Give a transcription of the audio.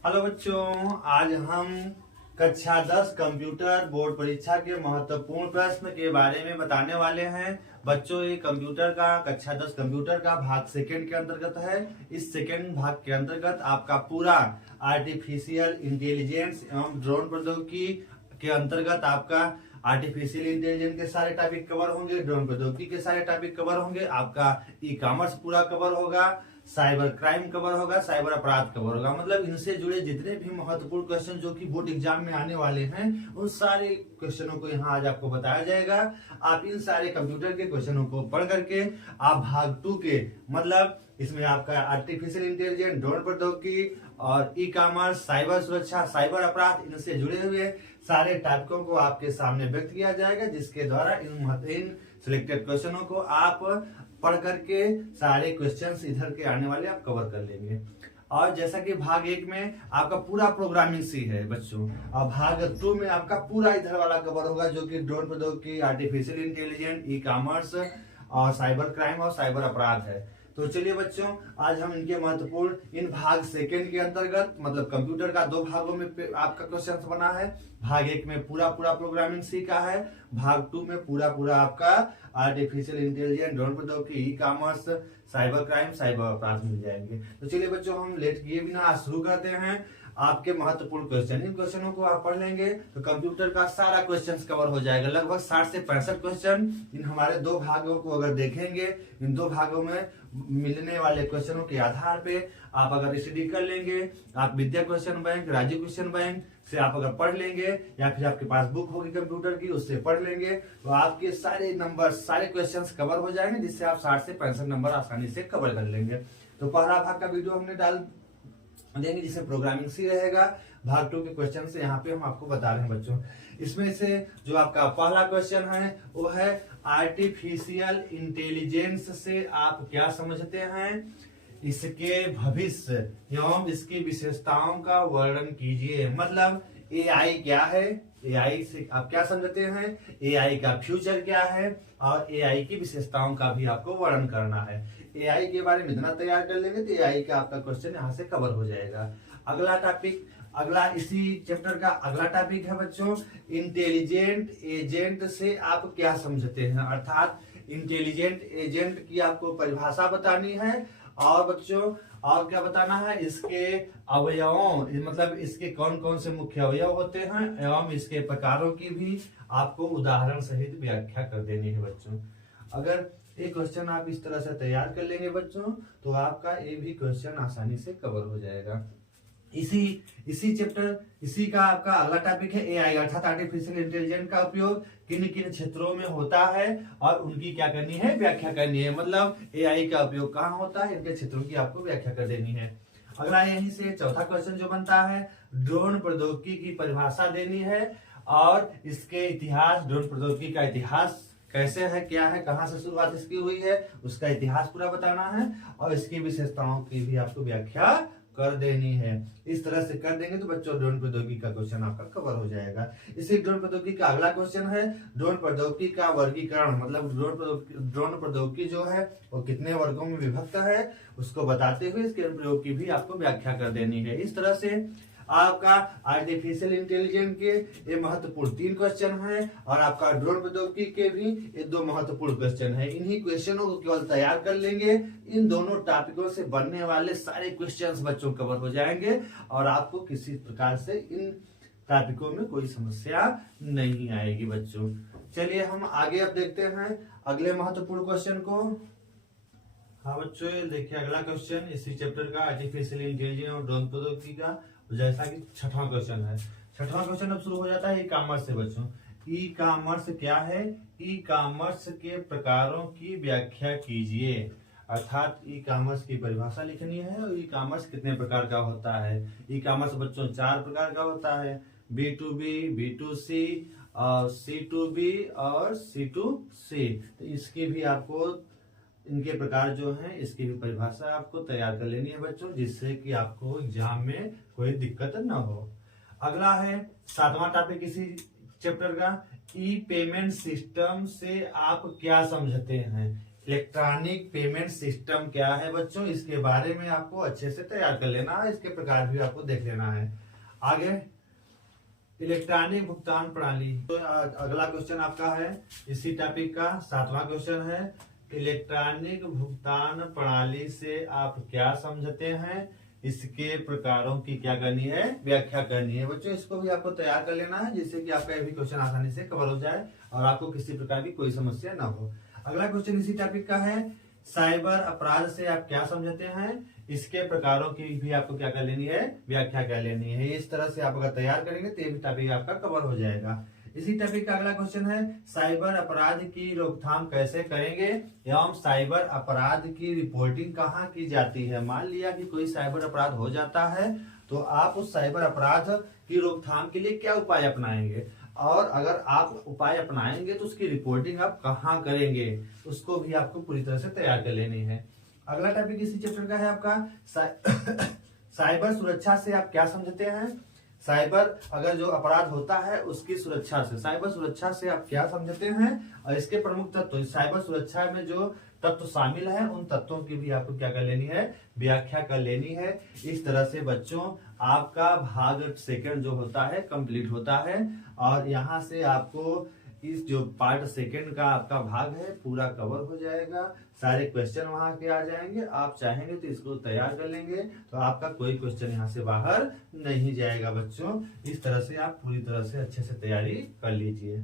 Hello बच्चों, आज हम कक्षा 10 कंप्यूटर बोर्ड परीक्षा के महत्वपूर्ण प्रश्न के बारे में बताने वाले हैं। बच्चों, ये कंप्यूटर का कक्षा 10 कंप्यूटर का भाग सेकंड के अंतर्गत है। इस सेकंड भाग के अंतर्गत आपका पूरा आर्टिफिशियल इंटेलिजेंस एवं ड्रोन प्रौद्योगिकी के अंतर्गत आपका आर्टिफिशियल इंटेलिजेंस के सारे टॉपिक कवर होंगे, ड्रोन प्रौद्योगिकी के सारे टॉपिक कवर होंगे, आपका ई कॉमर्स पूरा कवर होगा, साइबर क्राइम कवर होगा, साइबर अपराध कवर होगा। मतलब इनसे जुड़े जितने भी महत्वपूर्ण क्वेश्चन जो कि बोर्ड एग्जाम में आने वाले हैं, उन सारे क्वेश्चनों को यहाँ आज आपको बताया जाएगा। आप इन सारे कंप्यूटर के क्वेश्चनों को पढ़ करके आप भाग 2 के मतलब इसमें आपका आर्टिफिशियल इंटेलिजेंस, ड्रोन प्रौद्योगिकी और ई कॉमर्स, साइबर सुरक्षा, साइबर अपराध, इनसे जुड़े हुए सारे टॉपिकों को आपके सामने व्यक्त किया जाएगा, जिसके द्वारा इन सिलेक्टेड क्वेश्चनों को आप पढ़ करके सारे क्वेश्चंस इधर के आने वाले आप कवर कर लेंगे। और जैसा कि भाग 1 में आपका पूरा प्रोग्रामिंग सी है बच्चों, और भाग 2 में आपका पूरा इधर वाला कवर होगा, जो कि ड्रोन प्रौद्योगिकी, आर्टिफिशियल इंटेलिजेंस, ई कॉमर्स और साइबर क्राइम और साइबर अपराध है। तो चलिए बच्चों, आज हम इनके महत्वपूर्ण इन भाग सेकंड के अंतर्गत मतलब कंप्यूटर का 2 भागों में आपका क्वेश्चन बना है। भाग 1 में पूरा प्रोग्रामिंग सी का है, भाग 2 में पूरा आपका आर्टिफिशियल इंटेलिजेंस, ड्रोन प्रौद्योगिकी, e commerce, cyber crime, cyber अपराध मिल जाएंगे। तो चलिए बच्चों, हम लेट किए बिना आज शुरू करते हैं। आपके महत्वपूर्ण क्वेश्चन, इन क्वेश्चनों को आप पढ़ लेंगे तो कंप्यूटर का सारा क्वेश्चंस कवर हो जाएगा। लगभग 60 से 65 क्वेश्चन इन हमारे 2 भागों को अगर देखेंगे, इन 2 भागों में मिलने वाले क्वेश्चनों के आधार पे आप अगर स्टडी कर लेंगे, आप Vidya question bank, Rajiv question bank से आप अगर पढ़ लेंगे, या फिर आपके पास बुक होगी कंप्यूटर की, उससे पढ़ लेंगे, तो आपके सारे नंबर, सारे क्वेश्चंस कवर हो जाएंगे, जिससे आप 60 से 65 नंबर आसानी से कवर कर लेंगे। तो पहला भाग का वीडियो हमने डाल देंगे, जिसमें प्रोग्रामिंग सी रहेगा। भाग 2 के क्वेश्चन से यहाँ पे हम आपको बता रहे हैं बच्चों। इसमें से जो आपका पहला क्वेश्चन है वो है आर्टिफिशियल इंटेलिजेंस से आप क्या समझते हैं, इसके भविष्य एवं इसकी विशेषताओं का वर्णन कीजिए। मतलब एआई क्या है, एआई से आप क्या समझते हैं, एआई का फ्यूचर क्या है, और एआई की विशेषताओं का भी आपको वर्णन करना है। एआई के बारे में इतना तैयार कर लेंगे तो एआई का आपका क्वेश्चन यहाँ से कवर हो जाएगा। अगला टॉपिक, अगला इसी चैप्टर का अगला टॉपिक है बच्चों, इंटेलिजेंट एजेंट से आप क्या समझते हैं। अर्थात इंटेलिजेंट एजेंट की आपको परिभाषा बतानी है, और बच्चों और क्या बताना है, इसके अवयवों मतलब इसके कौन कौन से मुख्य अवयव होते हैं एवं इसके प्रकारों की भी आपको उदाहरण सहित व्याख्या कर देनी है बच्चों। अगर एक क्वेश्चन आप इस तरह से तैयार कर लेंगे बच्चों, तो आपका ये भी क्वेश्चन आसानी से कवर हो जाएगा। इसी चैप्टर, इसी का आपका अगला टॉपिक है एआई, अर्थात आर्टिफिशियल इंटेलिजेंस का उपयोग किन किन क्षेत्रों में होता है और उनकी क्या करनी है, व्याख्या करनी है। मतलब एआई का उपयोग कहाँ होता है, इनके क्षेत्रों की आपको व्याख्या कर देनी है। अगला यहीं से चौथा क्वेश्चन जो बनता है, ड्रोन प्रौद्योगिकी की परिभाषा देनी है, और इसके इतिहास, ड्रोन प्रौद्योगिकी का इतिहास कैसे है, क्या है, कहाँ से शुरुआत इसकी हुई है, उसका इतिहास पूरा बताना है, और इसकी विशेषताओं की भी आपको व्याख्या कर देनी है। इस तरह से कर देंगे तो बच्चों ड्रोन प्रौद्योगिकी का क्वेश्चन आपका कवर हो जाएगा। इसी ड्रोन प्रौद्योगिकी का अगला क्वेश्चन है ड्रोन प्रौद्योगिकी का वर्गीकरण। मतलब ड्रोन प्रौद्योगिकी जो है वो कितने वर्गों में विभक्त है, उसको बताते हुए इसके प्रयोग की भी आपको व्याख्या कर देनी है। इस तरह से आपका आर्टिफिशियल इंटेलिजेंस के ये महत्वपूर्ण 3 क्वेश्चन है, और आपका ड्रोन प्रौद्योगिकी के भी ये 2 महत्वपूर्ण क्वेश्चन है। इन्हीं क्वेश्चनों को केवल तैयार कर लेंगे, इन दोनों टॉपिकों से बनने वाले सारे क्वेश्चंस बच्चों कवर हो जाएंगे, और आपको किसी प्रकार से इन टॉपिकों में कोई समस्या नहीं आएगी बच्चों। चलिए हम आगे अब देखते हैं अगले महत्वपूर्ण क्वेश्चन को। हाँ बच्चों, देखिए अगला क्वेश्चन इसी चैप्टर का आर्टिफिशियल इंटेलिजेंस और ड्रोन प्रौद्योगिकी का, जैसा कि 6वां क्वेश्चन है। 6वां क्वेश्चन अब शुरू हो जाता है ई कॉमर्स से बच्चों। ई कॉमर्स क्या है, ई कॉमर्स के प्रकारों की व्याख्या कीजिए। अर्थात ई कॉमर्स की परिभाषा लिखनी है, और ई कॉमर्स कितने प्रकार का होता है। ई कॉमर्स बच्चों 4 प्रकार का होता है, B2B, B2C और C2B और C2C। तो इसकी भी आपको, इनके प्रकार जो हैं, इसकी भी परिभाषा आपको तैयार कर लेनी है बच्चों, जिससे कि आपको एग्जाम में कोई दिक्कत ना हो। अगला है 7वां टॉपिक इसी चैप्टर का, ई पेमेंट सिस्टम से आप क्या समझते हैं। इलेक्ट्रॉनिक पेमेंट सिस्टम क्या है बच्चों, इसके बारे में आपको अच्छे से तैयार कर लेना है, इसके प्रकार भी आपको देख लेना है। आगे इलेक्ट्रॉनिक भुगतान प्रणाली, तो अगला क्वेश्चन आपका है इसी टॉपिक का 7वां क्वेश्चन है, इलेक्ट्रॉनिक भुगतान प्रणाली से आप क्या समझते हैं, इसके प्रकारों की क्या करनी है, व्याख्या करनी है। बच्चों इसको भी आपको तैयार कर लेना है जिससे कि आपका ये भी क्वेश्चन आसानी से कवर हो जाए और आपको किसी प्रकार की कोई समस्या ना हो। अगला क्वेश्चन इसी टॉपिक का है, साइबर अपराध से आप क्या समझते हैं, इसके प्रकारों की भी आपको क्या कर लेनी है, व्याख्या कर लेनी है। इस तरह से आप अगर तैयार करेंगे तो ये भी टॉपिक आपका कवर हो जाएगा। इसी टॉपिक का अगला क्वेश्चन है, साइबर अपराध की रोकथाम कैसे करेंगे एवं साइबर अपराध की रिपोर्टिंग कहाँ की जाती है। मान लिया कि कोई साइबर अपराध हो जाता है तो आप उस साइबर अपराध की रोकथाम के लिए क्या उपाय अपनाएंगे, और अगर आप उपाय अपनाएंगे तो उसकी रिपोर्टिंग आप कहाँ करेंगे, उसको भी आपको पूरी तरह से तैयार कर लेनी है। अगला टॉपिक इसी चैप्टर का है आपका साइबर सुरक्षा से आप क्या समझते हैं, साइबर अगर जो अपराध होता है उसकी सुरक्षा से, साइबर सुरक्षा से आप क्या समझते हैं और इसके प्रमुख तत्व, साइबर सुरक्षा में जो तत्व शामिल है उन तत्वों की भी आपको क्या कर लेनी है, व्याख्या कर लेनी है। इस तरह से बच्चों आपका भाग सेकंड जो होता है कंप्लीट होता है और यहाँ से आपको इस जो पार्ट सेकंड का आपका भाग है पूरा कवर हो जाएगा, सारे क्वेश्चन वहां के आ जाएंगे। आप चाहेंगे तो इसको तैयार कर लेंगे तो आपका कोई क्वेश्चन यहाँ से बाहर नहीं जाएगा। बच्चों इस तरह से आप पूरी तरह से अच्छे से तैयारी कर लीजिए।